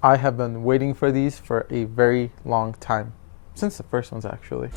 I have been waiting for these for a very long time. Since the first ones, actually.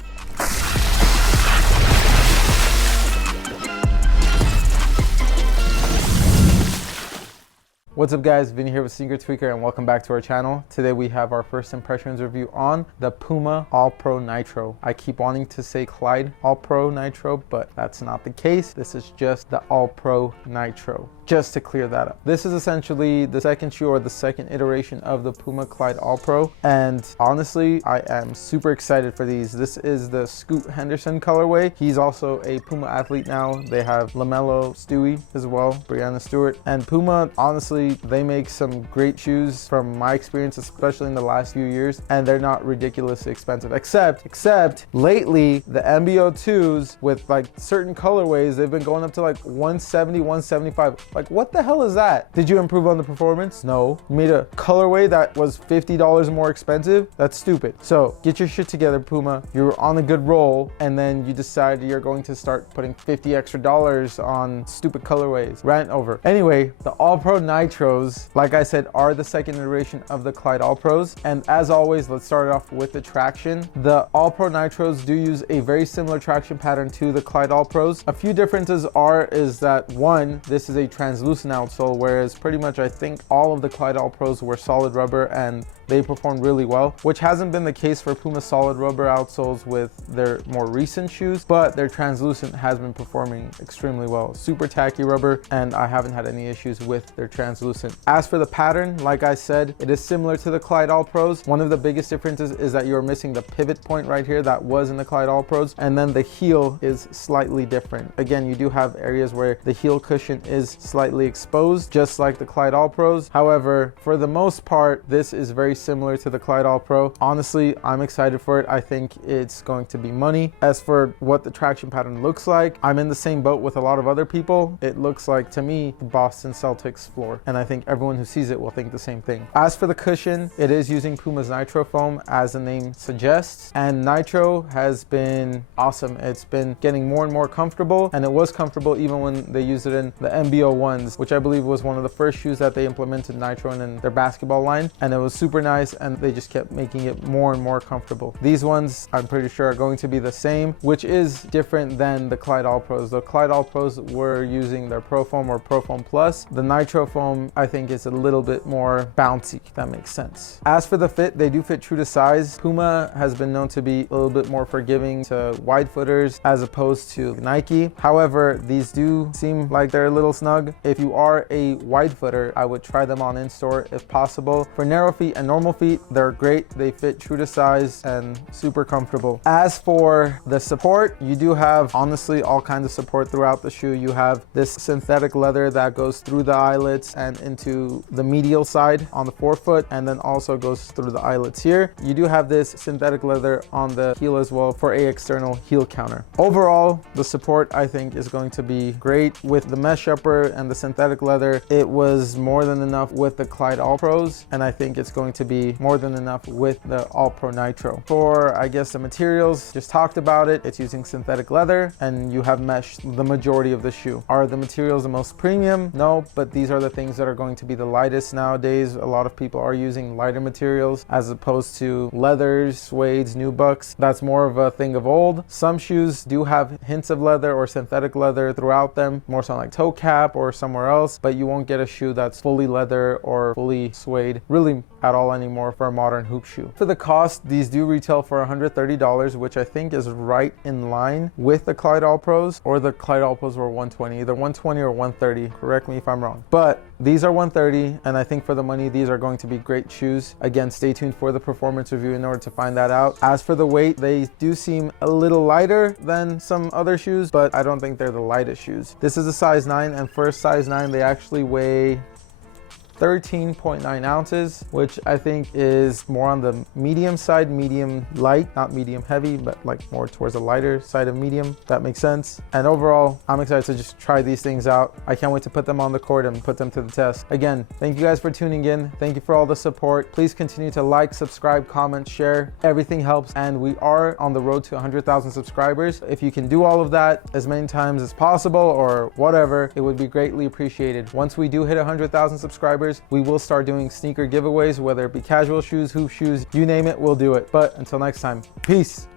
What's up guys, Vinny here with SneakrTweakr and welcome back to our channel. Today we have our first impressions review on the Puma All-Pro Nitro. I keep wanting to say Clyde All-Pro Nitro, but that's not the case. This is just the All-Pro Nitro. Just to clear that up. This is essentially the second shoe or the second iteration of the Puma Clyde All-Pro. And honestly, I am super excited for these. This is the Scoot Henderson colorway. He's also a Puma athlete now. They have LaMelo Stewie as well, Breanna Stewart. And Puma, honestly, they make some great shoes from my experience, especially in the last few years. And they're not ridiculously expensive, except lately, the MBO2s with like certain colorways, they've been going up to like 170, 175. Like, what the hell is that? Did you improve on the performance? No. You made a colorway that was $50 more expensive? That's stupid. So get your shit together, Puma. You're on a good roll, and then you decide you're going to start putting $50 extra on stupid colorways. Rant over. Anyway, the All-Pro Nitros, like I said, are the second iteration of the Clyde All-Pros. And as always, let's start off with the traction. The All-Pro Nitros do use a very similar traction pattern to the Clyde All-Pros. A few differences is that one, this is a translucent outsole, whereas pretty much I think all of the Clyde All-Pros were solid rubber and they performed really well, which hasn't been the case for Puma solid rubber outsoles with their more recent shoes, but their translucent has been performing extremely well. Super tacky rubber, and I haven't had any issues with their translucent. As for the pattern, like I said, it is similar to the Clyde All-Pros. One of the biggest differences is that you're missing the pivot point right here that was in the Clyde All-Pros, and then the heel is slightly different. Again, you do have areas where the heel cushion is slightly exposed, just like the Clyde All-Pros. However, for the most part, this is very similar to the Clyde All-Pro. Honestly, I'm excited for it. I think it's going to be money. As for what the traction pattern looks like, I'm in the same boat with a lot of other people. It looks like, to me, the Boston Celtics floor, and I think everyone who sees it will think the same thing. As for the cushion, it is using Puma's Nitro foam, as the name suggests, and Nitro has been awesome. It's been getting more and more comfortable, and it was comfortable even when they used it in the MBO1s, which I believe was one of the first shoes that they implemented Nitro in their basketball line, and it was super nice, and they just kept making it more and more comfortable. These ones, I'm pretty sure, are going to be the same, which is different than the Clyde All-Pros. The Clyde All-Pros were using their Pro Foam or Pro Foam Plus. The Nitro foam, I think, is a little bit more bouncy, if that makes sense. As for the fit, they do fit true to size. Puma has been known to be a little bit more forgiving to wide footers as opposed to Nike. However, these do seem like they're a little snug. If you are a wide footer, I would try them on in-store if possible. For narrow feet and normal feet, they're great. They fit true to size and super comfortable. As for the support, you do have honestly all kinds of support throughout the shoe. You have this synthetic leather that goes through the eyelets and into the medial side on the forefoot, and then also goes through the eyelets here. You do have this synthetic leather on the heel as well for a external heel counter. Overall, the support I think is going to be great. With the mesh upper and the synthetic leather, it was more than enough with the Clyde All-Pros, and I think it's going to be more than enough with the All-Pro Nitro. For, I guess, the materials, just talked about it. It's using synthetic leather, and you have mesh the majority of the shoe. Are the materials the most premium? No, but these are the things that are going to be the lightest nowadays. A lot of people are using lighter materials as opposed to leathers, suedes, nubucks. That's more of a thing of old. Some shoes do have hints of leather or synthetic leather throughout them, more so like toe cap or somewhere else, but you won't get a shoe that's fully leather or fully suede really at all anymore for a modern hoop shoe. For the cost, these do retail for $130, which I think is right in line with the Clyde All-Pros, or the Clyde All-Pros were $120, either $120 or $130. Correct me if I'm wrong. But these are $130, and I think for the money, these are going to be great shoes. Again, stay tuned for the performance review in order to find that out. As for the weight, they do seem a little lighter than some other shoes, but I don't think they're the lightest shoes. This is a size 9, and for a size 9, they actually weigh 13.9 ounces, which I think is more on the medium side, medium light, not medium heavy, but like more towards the lighter side of medium, if that makes sense. And overall, I'm excited to just try these things out. I can't wait to put them on the court and put them to the test. Again, thank you guys for tuning in. Thank you for all the support. Please continue to like, subscribe, comment, share. Everything helps, and we are on the road to 100,000 subscribers. If you can do all of that as many times as possible or whatever, it would be greatly appreciated. Once we do hit 100,000 subscribers, followers. We will start doing sneaker giveaways, whether it be casual shoes, hoop shoes, you name it, we'll do it. But until next time, peace.